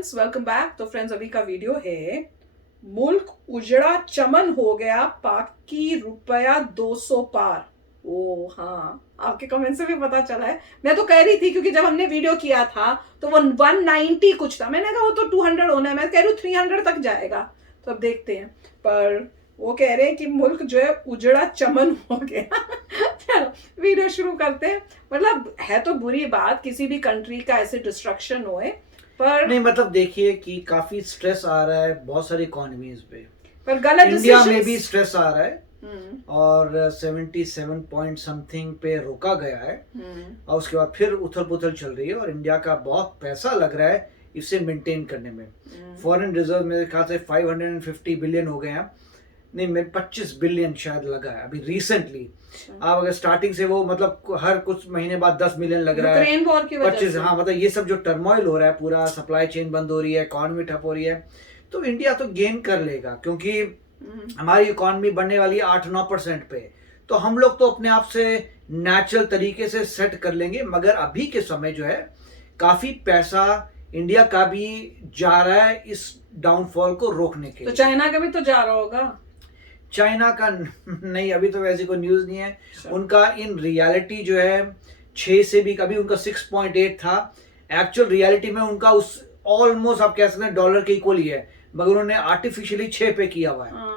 Friends, welcome back. तो friends, अभी का वीडियो है मुल्क उजड़ा चमन हो गया, पाकि रुपया 200 पार। ओ हाँ, आपके कमेंट से भी पता चला है। मैं तो कह रही थी क्योंकि जब हमने वीडियो किया था तो वो 190 कुछ था, मैंने कहा वो तो 200 होना है, मैं कह रही हूँ 300 तक जाएगा। तो अब देखते हैं, पर वो कह रहे हैं कि मुल्क जो है उजड़ा चमन हो गया। चलो वीडियो शुरू करते हैं। मतलब है तो बुरी बात किसी भी कंट्री का ऐसे डिस्ट्रक्शन होए, पर नहीं मतलब देखिए कि काफी स्ट्रेस आ रहा है बहुत सारी इकोनॉमीज पे, पर गलत इंडिया में डिसीजंस भी स्ट्रेस आ रहा है और 77 पॉइंट समथिंग पे रोका गया है और उसके बाद फिर उथल पुथल चल रही है और इंडिया का बहुत पैसा लग रहा है इसे मेंटेन करने में। फॉरेन रिजर्व मेरे ख्याल से 550 बिलियन हो गए हैं, नहीं मेरे 25 बिलियन शायद लगा है अभी रिसेंटली। आप अगर स्टार्टिंग से वो मतलब हर कुछ महीने बाद 10 मिलियन लग रहा है, 25। हाँ मतलब ये सब जो टर्मोइल हो रहा है, पूरा सप्लाई चेन बंद हो रही है, इकॉनमी ठप हो रही है, तो इंडिया तो गेन कर लेगा क्योंकि हमारी इकॉनमी बढ़ने वाली है 8-9% पे। तो हम लोग तो अपने आप से नेचुरल तरीके से सेट कर लेंगे, मगर अभी के समय जो है काफी पैसा इंडिया का भी जा रहा है इस डाउनफॉल को रोकने के लिए। तो चाइना का भी तो जा रहा होगा। चाइना का नहीं, अभी तो वैसे कोई न्यूज नहीं है। उनका इन रियलिटी जो है 6 से भी, कभी उनका 6.8 था, एक्चुअल रियलिटी में उनका उस ऑलमोस्ट आप कह सकते हैं डॉलर के इक्वल ही है, मगर उन्होंने आर्टिफिशियली 6 पे किया हुआ है।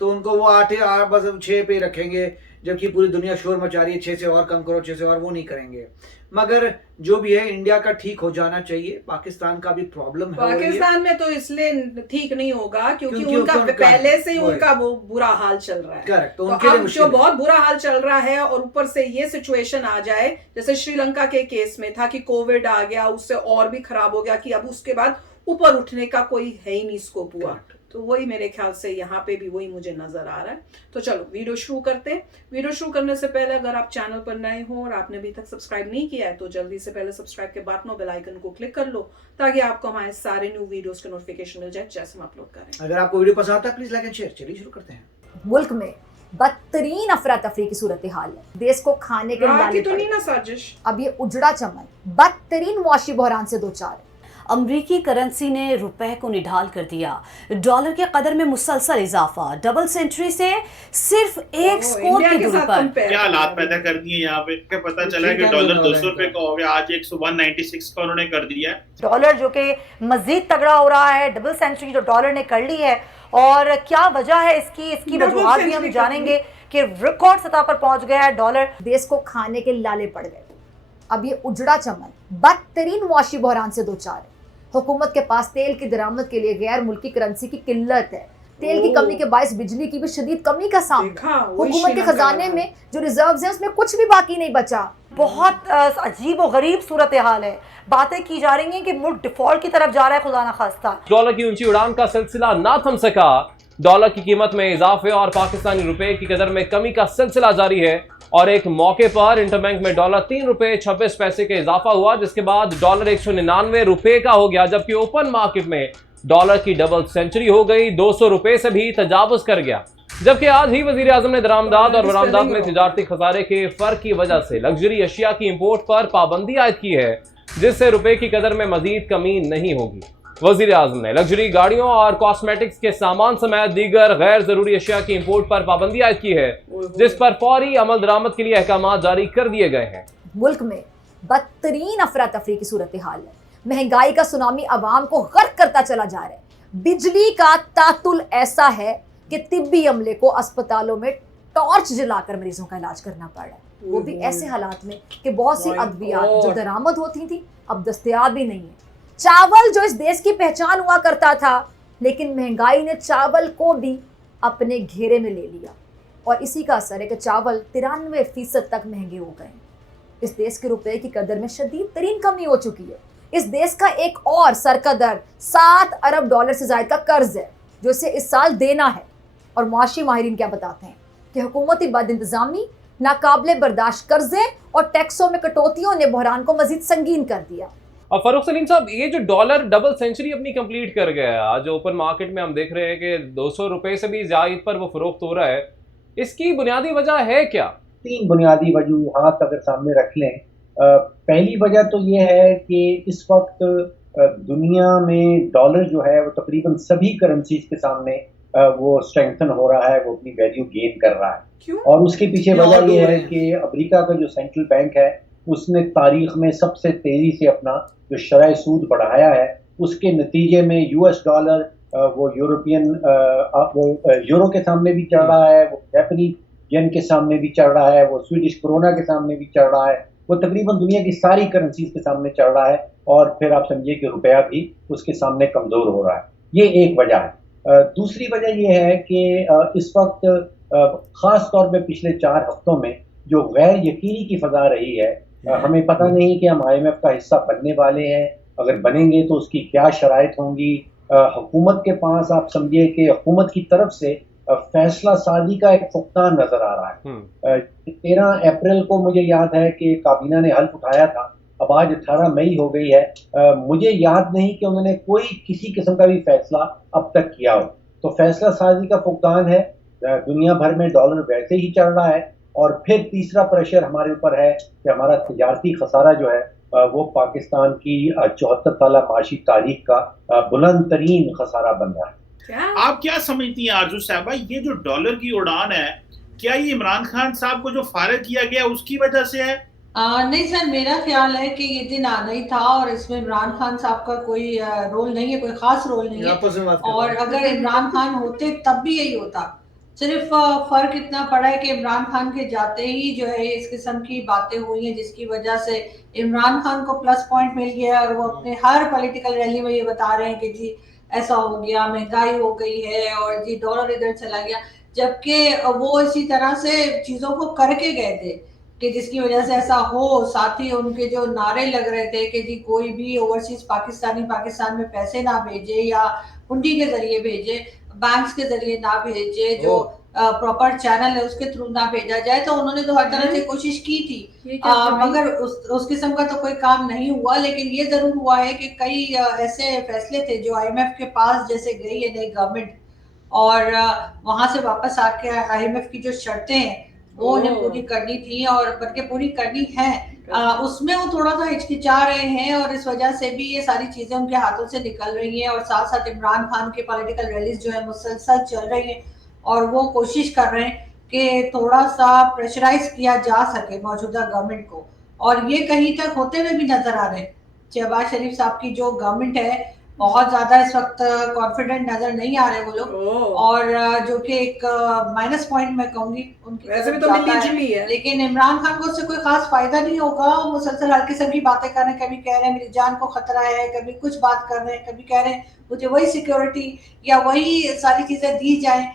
तो उनको वो 8 बस 6 पे रखेंगे, जबकि पूरी दुनिया शोर मचा रही है 6 से और कम करो, 6 से और, वो नहीं करेंगे। मगर जो भी है इंडिया का ठीक हो जाना चाहिए, पाकिस्तान का भी प्रॉब्लम है। पाकिस्तान में तो इसलिए ठीक नहीं होगा क्योंकि उनका पहले से ही उनका वो बुरा हाल चल रहा है। करेक्ट। तो उनके लिए जो बहुत बुरा हाल चल रहा है और ऊपर से ये सिचुएशन आ जाए, जैसे श्रीलंका के केस में था कि कोविड आ गया, उससे और भी खराब हो गया कि अब उसके बाद ऊपर उठने का कोई है ही नहीं स्कोप हुआ। तो वही मेरे ख्याल से यहाँ पे भी वही मुझे नजर आ रहा है। तो चलो वीडियो शुरू करते हैं। वीडियो शुरू करने से पहले अगर आप चैनल पर नए हो और आपने अभी तक सब्सक्राइब नहीं किया है तो जल्दी से पहले सब्सक्राइब के बटन और बेल आइकन को क्लिक कर लो, ताकि आपको हमारे सारे न्यू वीडियोस के नोटिफिकेशन मिल जाए जैसे हम अपलोड करें। अगर आपको वीडियो पसंद आता है प्लीज लाइक एंड शेयर। चलिए शुरू करते हैं। मुल्क में बदतरीन अफरा तफरी की सूरत हाल है। देश को खाने के लाले तो नहीं ना साजिश। अब ये उजड़ा चमन बदतरीन मुआशी बहरान से दो चार है। अमरीकी करेंसी ने रुपए को निढाल कर दिया। डॉलर के कदर में मुसलसल इजाफा, डबल सेंचुरी से सिर्फ एक स्कोर की दूरी पर। क्या हालात पैदा कर दिए यहाँ पे, क्या पता चला है कि डॉलर 200 रुपए का हो गया, आज 196 का उन्होंने कर दिया है। डॉलर जो कि मजीद तगड़ा हो रहा है, डबल सेंचुरी जो डॉलर ने कर ली है, और क्या वजह है इसकी वजूहात भी हम जानेंगे कि रिकॉर्ड सतह पर पहुंच गया है डॉलर। देश को खाने के लाले पड़ गए। अब ये उजड़ा चमन बदतरीन मुआशी बहरान से दो चार है। हुकूमत के पास तेल की दरामद के लिए गैर मुल्की करेंसी की किल्लत है। तेल की कमी के बायस बिजली की भी शदीद कमी का सामना। हुकूमत के खजाने में जो रिजर्व्स हैं उसमें कुछ भी बाकी नहीं बचा। बहुत अजीब और गरीब सूरत हाल है। बातें की जा रही हैं कि मुल्क डिफॉल्ट की तरफ जा रहा है, खुदा ना खास्ता। डॉलर की ऊंची उड़ान का सिलसिला ना थम सका। डॉलर की कीमत में इजाफे और पाकिस्तानी रुपए की कदर में कमी का सिलसिला जारी है और एक मौके पर इंटरबैंक में डॉलर 3 रुपए 26 पैसे के इजाफा हुआ, जिसके बाद डॉलर 199 रुपए का हो गया, जबकि ओपन मार्केट में डॉलर की डबल सेंचुरी हो गई, 200 रुपए से भी तजावुज कर गया। जबकि आज ही वजीर आजम ने दरामदाद और बरामदाद में तिजारती खसारे के फर्क की वजह से लग्जरी अशिया की इंपोर्ट पर पाबंदी आयद की है, जिससे रुपए की कदर में मजीद कमी नहीं होगी। वजीर आजम ने लग्जरी गाड़ियों और कॉस्मेटिक्स के सामान समेत दीगर गैर जरूरी अशिया की इंपोर्ट पर पाबंदी आयद की है, जिस पर फौरी अमल दरामद के लिए अहकाम जारी कर दिए गए हैं। मुल्क में बदतरीन अफरा तफरी की सूरत हाल है। महंगाई का सुनामी अवाम को गर्क करता चला जा रहा है। बिजली का तातुल ऐसा है कि तिब्बी अमले को अस्पतालों में टॉर्च जलाकर मरीजों का इलाज करना पड़ रहा है, वो भी ऐसे हालात में कि बहुत सी अद्वियात जो दरामद होती थी अब दस्तयाब ही नहीं है। चावल जो इस देश की पहचान हुआ करता था, लेकिन महंगाई ने चावल को भी अपने घेरे में ले लिया और इसी का असर है कि चावल 93% तक महंगे हो गए। इस देश के रुपए की कदर में शदीद तरीन कमी हो चुकी है। इस देश का एक और सरकदर 7 अरब डॉलर से ज्यादा का कर्ज है जो इसे इस साल देना है। और मुआशी माहिरीन क्या बताते हैं कि हुकूमती बद इंतजामी, नाकाबिले बर्दाश्त कर्जे और टैक्सों में कटौतियों ने बहरान को मजीद संगीन कर दिया। और फरूख सलीम साहब, ये जो डॉलर डबल सेंचुरी अपनी कंप्लीट कर गया है, आज ओपन मार्केट में हम देख रहे हैं कि 200 रुपए से भी ज्यादा पर वो फरोख्त हो रहा है, इसकी बुनियादी वजह है क्या? 3 बुनियादी वजूहात अगर सामने रख लें। पहली वजह तो ये है कि इस वक्त दुनिया में डॉलर जो है वो तकरीबन सभी करेंसीज के सामने वो स्ट्रेंथन हो रहा है, वो अपनी वैल्यू गेन कर रहा है। क्यों? और उसके पीछे क्यों वजह हो ये रहे है हैं? कि अमेरिका का जो सेंट्रल बैंक है उसने तारीख में सबसे तेजी से अपना जो शरह सूद बढ़ाया है, उसके नतीजे में यूएस डॉलर वो यूरोपियन वो यूरो के सामने भी चढ़ रहा है, वो जापानीज येन के सामने भी चढ़ रहा है, वो स्वीडिश कोरोना के सामने भी चढ़ रहा है, वो तकरीबन दुनिया की सारी करेंसीज के सामने चढ़ रहा है। और फिर आप समझिए कि रुपया भी उसके सामने कमजोर हो रहा है। ये एक वजह है। दूसरी वजह ये है कि इस वक्त खास तौर पे पिछले 4 हफ्तों में जो गैर यकीनी की फजा रही है, हमें पता नहीं कि हम IMF का हिस्सा बनने वाले हैं, अगर बनेंगे तो उसकी क्या शराइत होंगी। हुकूमत के पास आप समझिए कि हुकूमत की तरफ से फैसला साजी का एक फुकदान नजर आ रहा है। 13 अप्रैल को मुझे याद है कि काबीना ने हल्फ उठाया था, अब आज 18 मई हो गई है। मुझे याद नहीं कि उन्होंने कोई किसी किस्म का भी फैसला अब तक किया हो। तो फैसला साजी का फुकदान है, दुनिया भर में डॉलर वैसे ही चल रहा है। और फिर तीसरा प्रेशर हमारे ऊपर है कि हमारा तजारती खसारा जो है वो पाकिस्तान की 74 साल माशी तारीख का बुलंद तरीन खसारा बन रहा है। क्या? आप क्या समझती हैं आरजू साहबा, ये जो डॉलर की उड़ान है, क्या ये इमरान खान साहब को जो फारिग किया गया उसकी वजह से है? नहीं सर, मेरा ख्याल है कि ये दिन आना ही था और इसमें इमरान खान साहब का कोई रोल नहीं है, कोई खास रोल नहीं है। आपस में बात कर और रहे हैं। अगर इमरान खान होते तब भी यही होता। सिर्फ फर्क इतना पड़ा है कि इमरान खान के जाते ही जो है इस किस्म की बातें हुई हैं, जिसकी वजह से इमरान खान को प्लस पॉइंट मिल गया और वो अपने हर पॉलिटिकल रैली में ये बता रहे हैं कि जी ऐसा हो गया, महंगाई हो गई है और जी डॉलर इधर चला गया, जबकि वो इसी तरह से चीजों को करके गए थे कि जिसकी वजह से ऐसा हो। साथ ही उनके जो नारे लग रहे थे कि जी कोई भी ओवरसीज पाकिस्तानी पाकिस्तान में पैसे ना भेजे या हुंडी के जरिए भेजे, बैंक्स के जरिए ना भेजे, जो प्रॉपर चैनल है उसके थ्रू ना भेजा जाए। तो उन्होंने तो हर तरह से कोशिश की थी, ये क्या कर रही? मगर उस किस्म का तो कोई काम नहीं हुआ। लेकिन ये जरूर हुआ है कि कई ऐसे फैसले थे जो IMF के पास जैसे गई है नई गवर्नमेंट और वहां से वापस आके IMF की जो शर्तें हैं वो उन्हें पूरी करनी थी और बल्कि पूरी करनी है, उसमें वो थोड़ा सा हिचकिचा रहे हैं और इस वजह से भी ये सारी चीजें उनके हाथों से निकल रही हैं। और साथ साथ इमरान खान के पॉलिटिकल रैलीज जो है मुसलसल चल रही हैं और वो कोशिश कर रहे हैं कि थोड़ा सा प्रेशराइज किया जा सके मौजूदा गवर्नमेंट को, और ये कहीं तक होते हुए भी नजर आ रहे हैं। शहबाज शरीफ साहब की जो गवर्नमेंट है बहुत ज्यादा इस वक्त कॉन्फिडेंट नजर नहीं आ रहे वो लोग, और जो कि एक माइनस पॉइंट मैं कहूंगी उनकी वैसे भी तरफ तो जाता मिली है। जुली है। लेकिन इमरान खान को उससे कोई खास फायदा नहीं होगा। वो मुसलसल हर किस्म की बातें कर रहे हैं, कभी कह रहे हैं मेरी जान को खतरा है, कभी कुछ बात कर रहे हैं, कभी कह रहे हैं मुझे वही सिक्योरिटी या वही सारी चीजें दी जाए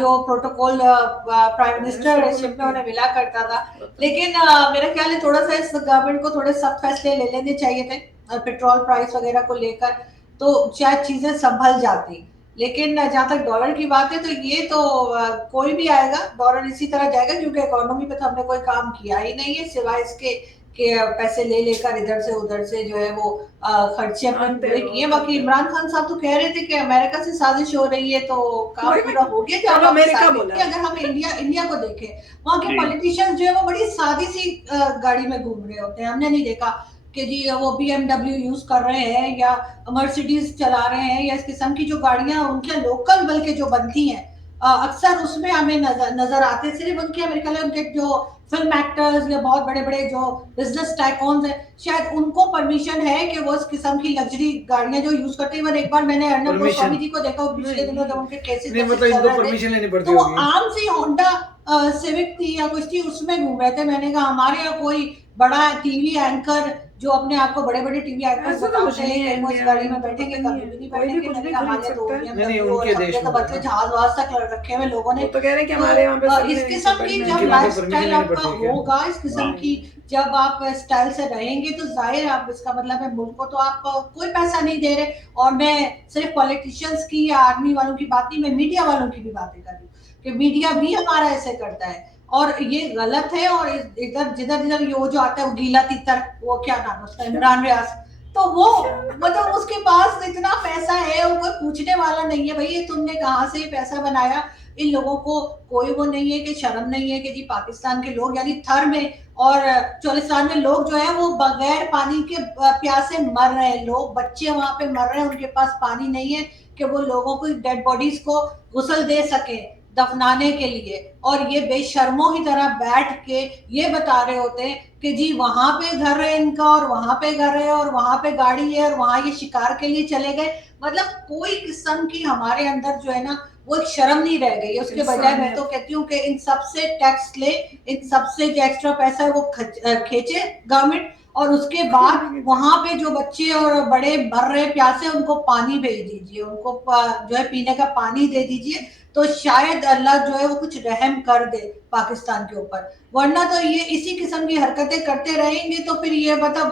जो प्रोटोकॉल प्राइम मिनिस्टरशिप में उन्हें मिला करता था। लेकिन मेरा ख्याल है थोड़ा सा इस गवर्नमेंट को थोड़े सख्त फैसले ले लेने चाहिए थे पेट्रोल प्राइस वगैरह को लेकर, तो शायद चीजें संभल जाती। लेकिन जहां तक डॉलर की बात है तो ये तो कोई भी आएगा डॉलर इसी तरह जाएगा, क्योंकि इकोनॉमी पे तो हमने कोई काम किया ही नहीं है सिवाय इसके कि पैसे ले लेकर इधर से उधर से जो है वो खर्चे अपने पूरे किए। बाकी इमरान खान साहब तो कह रहे थे कि अमेरिका से साजिश हो रही है, तो काम पूरा हो गया। चलो अमेरिका बोला। अगर हम इंडिया को देखें, वहाँ के पॉलिटिशियंस जो है वो बड़ी सादी सी गाड़ी में घूम रहे होते हैं। हमने नहीं देखा कि जी वो BMW यूज कर रहे हैं या मर्सिडीज चला रहे हैं या इस किस्म की जो गाड़ियां उनके लोकल बल्कि जो बनती हैं अक्सर उसमें हमें नजर आते हैं। सिर्फ उनके अमेरिका में उनके जो फिल्म एक्टर्स या बहुत बड़े बड़े जो बिजनेस टाइकॉन्स हैं शायद उनको परमिशन है कि वो इस किस्म की लग्जरी गाड़ियां जो यूज करते हैं। एक बार मैंने अर्नब गोस्वामी जी को देखा पिछले दिनों जब उनके केसेस मतलब इनको परमिशन लेनी पड़ती तो वो होगी। आम सी होंडा सिविक थी या कुछ थी उसमें घूम रहे थे। मैंने कहा हमारे यहाँ कोई बड़ा टीवी एंकर जो अपने आप को बड़े बड़े टीवी एंकर ऐसा तो बताते कुछ नहीं है हैं, वो इस इंडिया गाड़ी में, में बैठेंगे पता नहीं कभी भी नहीं है। कोई भी बैठेंगे। कुछ मैंने भी कहा खरीद हमारे तो सकता है। नहीं, BMW उनके और देश सबके तो में बच्चे जहाज वहाज तक रखे हुए लोगों ने। वो तो कह रहे हैं कि हमारे यहाँ पे सबने इस किस्म की permission जब उनके वहाँ पे लाइफ permission स्टाइल लेनी आपका पड़ती है क्या? होगा, इस किस्म की जब आप स्टाइल से रहेंगे तो जाहिर है आप इसका मतलब है मुल्क को तो आप कोई पैसा नहीं दे रहे। और मैं सिर्फ पॉलिटिशियंस की या आर्मी वालों की बात नहीं, मैं मीडिया वालों की भी बातें कर रही हूँ कि मीडिया भी हमारा ऐसे करता है और ये गलत है। और इधर जिधर जिधर ये जो आता है वो गीला तीतर, वो क्या नाम है उसका, इमरान रियाज, तो वो मतलब उसके पास इतना पैसा है वो कोई पूछने वाला नहीं है भाई ये तुमने कहाँ से पैसा बनाया। इन लोगों को कोई वो नहीं है कि शर्म नहीं है कि जी पाकिस्तान के लोग यानी थर में और चोलिस्तान में लोग जो है वो बगैर पानी के प्यासे मर रहे हैं, लोग बच्चे वहां पे मर रहे हैं, उनके पास पानी नहीं है कि वो लोगों को डेड बॉडीज को गुसल दे सके दफनाने के लिए। और ये बेशर्मों की तरह बैठ के ये बता रहे होते हैं कि जी वहां पे घर है इनका और वहां पे घर है और वहां पे गाड़ी है और वहां ये शिकार के लिए चले गए। मतलब कोई किस्म की हमारे अंदर जो है ना वो एक शर्म नहीं रह गई है। उसके बजाय मैं तो कहती हूँ कि इन सबसे टैक्स ले, इन सबसे जो एक्स्ट्रा पैसा है वो खींचे गवर्नमेंट, और उसके बाद वहां पे जो बच्चे और बड़े मर रहे प्यासे उनको पानी भेज दीजिए, उनको जो है पीने का पानी दे दीजिए, तो शायद अल्लाह जो है वो कुछ रहम कर दे पाकिस्तान के ऊपर। वरना तो ये इसी किस्म की हरकतें करते रहेंगे तो फिर ये मतलब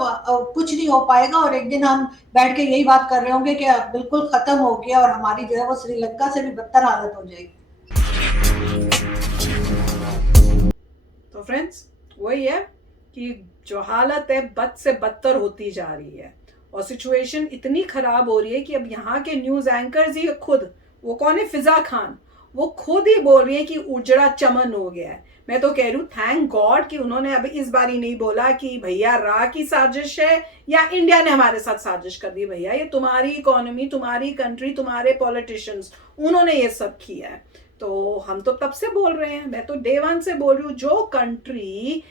कुछ नहीं हो पाएगा, और एक दिन हम बैठ के यही बात कर रहे होंगे कि बिल्कुल खत्म हो गया और हमारी जो है वो श्रीलंका से भी बदतर हालत हो जाएगी। तो फ्रेंड्स वही है कि जो हालत है बद से बदतर होती जा रही है और सिचुएशन इतनी खराब हो रही है कि अब यहाँ के न्यूज एंकर्स ही खुद, वो कौन है, फिजा खान, वो खुद ही बोल रही है कि उजड़ा चमन हो गया है। मैं तो कह रही हूँ थैंक गॉड कि उन्होंने अभी इस बार ही नहीं बोला कि भैया रा की साजिश है या इंडिया ने हमारे साथ साजिश कर दी। भैया ये तुम्हारी इकोनॉमी, तुम्हारी कंट्री, तुम्हारे पॉलिटिशियंस, उन्होंने ये सब किया है। तो हम तो तब से बोल रहे हैं, मैं तो डे वन से बोल रही हूँ, जो कंट्री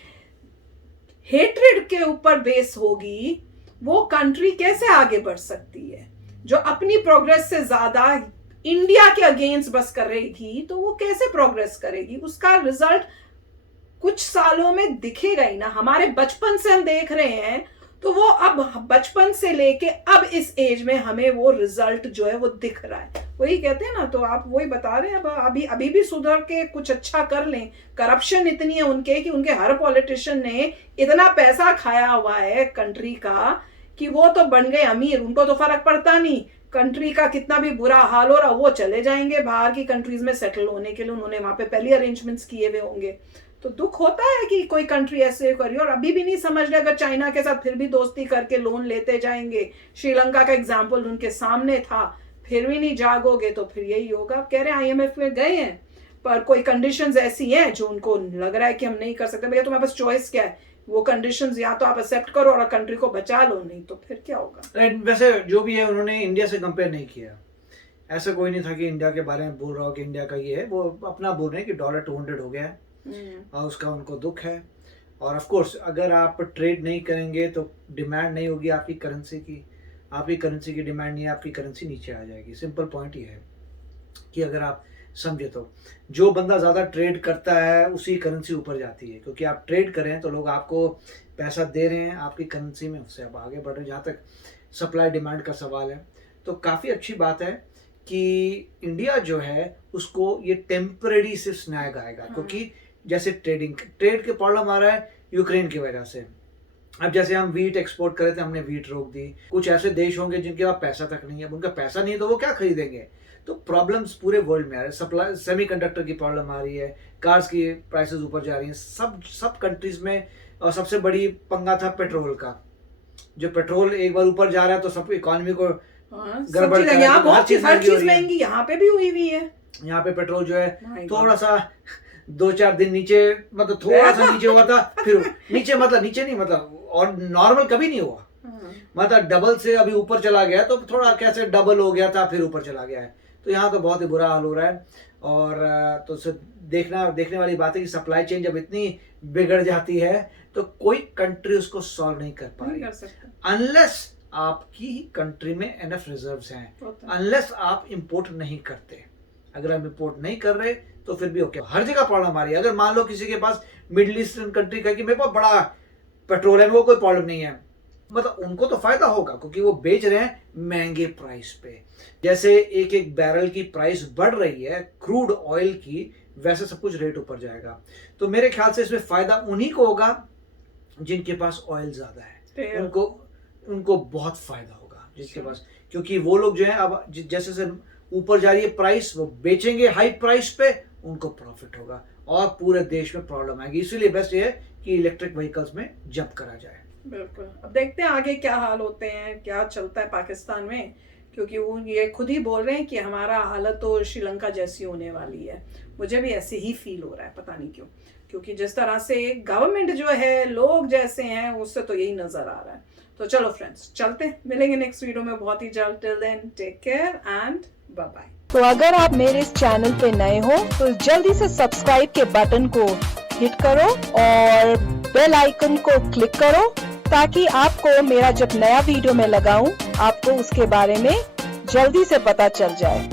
हेट्रेड के ऊपर बेस होगी वो कंट्री कैसे आगे बढ़ सकती है। जो अपनी प्रोग्रेस से ज्यादा इंडिया के अगेंस्ट बस कर रही थी तो वो कैसे प्रोग्रेस करेगी। उसका रिजल्ट कुछ सालों में दिखेगा ही ना। हमारे बचपन से हम देख रहे हैं तो वो अब बचपन से लेके अब इस एज में हमें वो रिजल्ट जो है वो दिख रहा है। वही कहते हैं ना, तो आप वही बता रहे हैं, अब अभी भी सुधर के कुछ अच्छा कर लें। करप्शन इतनी है उनके कि उनके हर पॉलिटिशियन ने इतना पैसा खाया हुआ है कंट्री का कि वो तो बन गए अमीर, उनको तो फर्क पड़ता नहीं कंट्री का कितना भी बुरा हाल हो रहा, वो चले जाएंगे बाहर की कंट्रीज में सेटल होने के लिए। उन्होंने वहां पे पहले अरेंजमेंट्स किए हुए होंगे। तो दुख होता है कि कोई कंट्री ऐसे करी और अभी भी नहीं समझ रहे। अगर चाइना के साथ फिर भी दोस्ती करके लोन लेते जाएंगे, श्रीलंका का एग्जाम्पल उनके सामने था, फिर भी नहीं जागोगे तो फिर यही होगा। आप कह रहे हैं IMF में गए हैं पर कोई कंडीशंस ऐसी हैं जो उनको लग रहा है कि हम नहीं कर सकते। भैया तुम्हारे पास चॉइस क्या है, वो कंडीशंस या तो आप एक्सेप्ट करो और कंट्री को बचा लो, नहीं तो फिर क्या होगा। वैसे जो भी है उन्होंने इंडिया से कंपेयर नहीं किया। ऐसा कोई नहीं था कि इंडिया के बारे में बोल रहा हो कि इंडिया का ये है, वो अपना बोल रहे हैं कि डॉलर 200 हो गया है और उसका उनको दुख है। और ऑफ कोर्स अगर आप ट्रेड नहीं करेंगे तो डिमांड नहीं होगी आपकी करेंसी की, आपकी करेंसी की डिमांड नहीं है, आपकी करेंसी नीचे आ जाएगी। सिंपल पॉइंट ये है कि अगर आप समझे तो जो बंदा ज़्यादा ट्रेड करता है उसी करेंसी ऊपर जाती है, क्योंकि आप ट्रेड कर रहे हैं तो लोग आपको पैसा दे रहे हैं आपकी करेंसी में, उससे आप आगे बढ़ रहे हैं। जहाँ तक सप्लाई डिमांड का सवाल है तो काफ़ी अच्छी बात है कि इंडिया जो है उसको ये टेम्परेरी सिर्फ स्नैग आएगा, क्योंकि जैसे ट्रेड के प्रॉब्लम आ रहा है यूक्रेन की वजह से। अब जैसे हम वीट एक्सपोर्ट कर रहे थे, हमने वीट रोक दी। कुछ ऐसे देश होंगे जिनके पास पैसा तक नहीं है, अब उनका पैसा नहीं है तो वो क्या खरीदेंगे। तो प्रॉब्लम्स पूरे वर्ल्ड में आ रहे हैं। सप्लाई सेमीकंडक्टर की प्रॉब्लम आ रही है, कार्स की प्राइसेस ऊपर जा रही हैं सब कंट्रीज में। और सबसे बड़ी पंगा था पेट्रोल का। जो पेट्रोल एक बार ऊपर जा रहा है तो सब इकोनॉमी को गड़बड़ कर रहा है। हर चीज महंगी यहाँ पे भी हुई हुई है। यहाँ पे पेट्रोल जो है थोड़ा सा 2-4 दिन नीचे, मतलब थोड़ा सा नीचे हुआ था, फिर नीचे मतलब नीचे नहीं, मतलब और नॉर्मल कभी नहीं हुआ, मतलब डबल से अभी ऊपर चला गया, तो थोड़ा कैसे डबल हो गया था फिर ऊपर चला गया है। तो यहाँ तो बहुत ही बुरा हाल हो रहा है। और तो देखने वाली बात है कि सप्लाई चेन जब इतनी बिगड़ जाती है तो कोई कंट्री उसको सॉल्व नहीं कर पा रही, अनलेस आपकी कंट्री में एनफ रिजर्व्स हैं, अनलेस आप इंपोर्ट नहीं करते। अगर आप इंपोर्ट नहीं कर रहे तो फिर भी ओके। हर जगह प्रॉब्लम आ रही है। अगर मान लो किसी के पास मिडिल ईस्टर्न कंट्री का कि मेरे पास बड़ा पेट्रोल है, वो कोई प्रॉब्लम नहीं है, मतलब उनको तो फायदा होगा क्योंकि वो बेच रहे हैं महंगे प्राइस पे। जैसे एक बैरल की प्राइस बढ़ रही है क्रूड ऑयल की, वैसे सब कुछ रेट ऊपर जाएगा। तो मेरे ख्याल से इसमें फायदा उन्हीं को होगा जिनके पास ऑयल ज्यादा है, उनको बहुत फायदा होगा जिसके पास, क्योंकि वो लोग जो है अब जैसे से ऊपर जा रही है प्राइस, वो बेचेंगे हाई प्राइस पे, उनको प्रॉफिट होगा और पूरे देश में प्रॉब्लम आएगी। इसीलिए बेस्ट ये है कि इलेक्ट्रिक व्हीकल्स में जंप करा जाए। बिल्कुल, अब देखते हैं आगे क्या हाल होते हैं, क्या चलता है पाकिस्तान में, क्योंकि वो ये खुद ही बोल रहे हैं कि हमारा हालत तो श्रीलंका जैसी होने वाली है। मुझे भी ऐसे ही फील हो रहा है, पता नहीं क्यों, क्योंकि जिस तरह से गवर्नमेंट जो है, लोग जैसे हैं, उससे तो यही नजर आ रहा है। तो चलो फ्रेंड्स, चलते हैं, मिलेंगे नेक्स्ट वीडियो में बहुत ही जल्द। Till then take care and bye bye. तो अगर आप मेरे इस चैनल पे नए हो तो जल्दी से सब्सक्राइब के बटन को हिट करो और बेल आइकन को क्लिक करो, ताकि आपको मेरा जब नया वीडियो मैं लगाऊं आपको उसके बारे में जल्दी से पता चल जाए।